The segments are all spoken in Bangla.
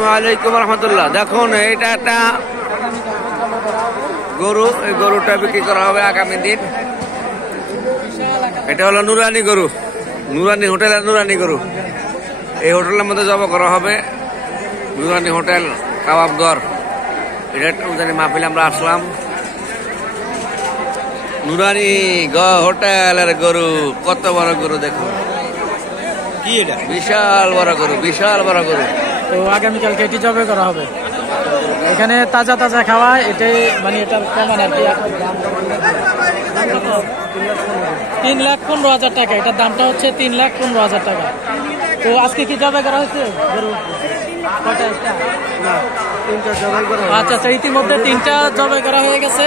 আসসালামু আলাইকুম রহমতুল্লাহ। দেখুন এটা একটা গরু, এই গরুটা বিক্রি করা হবে আগামী দিন। এটা হলো নুরানি গরু, নুরানি হোটেল আর নুরানি গরু। এই হোটেলের মধ্যে জব করা হবে। নুরানি হোটেল কাবাবঘর, এটা নুরানি মাহফিলে আমরা আসলাম। নুরানি হোটেলের গরু, কত বড় গরু দেখুন, কি এটা বিশাল বড় গরু, বিশাল বড় গরু। তো আগামীকালকে এটি জবে করা হবে। এখানে তাজা তাজা খাওয়া, এটাই মানে এটার প্রমাণ আর কি। 3,15,000 টাকা এটার দামটা হচ্ছে, 3,15,000 টাকা। তো আজকে কি জবে করা হয়েছে গরু? আচ্ছা আচ্ছা, ইতিমধ্যে 3টা জবে করা হয়ে গেছে।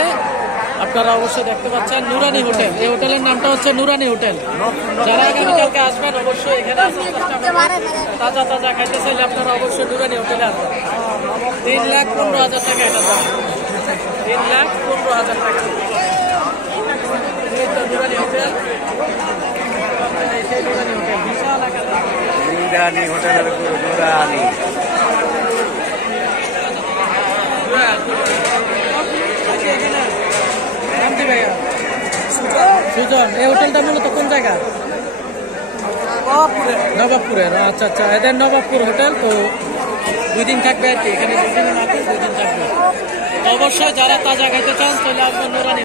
আপনারা অবশ্যই দেখতে পাচ্ছেন নুরানি হোটেল। এই হোটেলের নামটা হচ্ছে নুরানি হোটেল। যারা আগামীকালকে আসবেন অবশ্যই এখানে আসার চেষ্টা করবেন। তাজা তাজা খাইতে চাইলে আপনারা অবশ্যই নুরানি হোটেলে আসবেন। 3,15,000 টাকা এটার দাম, 3,15,000 টাকা। নুরানি হোটেল, নুরানি হোটেল বিশাল আকার। নুরানি হোটেলের গরু, নুরানি। সুজন, এই হোটেলটা মূলত কোন জায়গা? নবাবপুরের। আচ্ছা আচ্ছা, এদের নবাবপুর হোটেল। তো 2 দিন থাকবে আর কি এখানে, 2 দিন থাকবে। অবশ্যই যারা তাজা খাইতে চান চলে আসবেন নুরানি।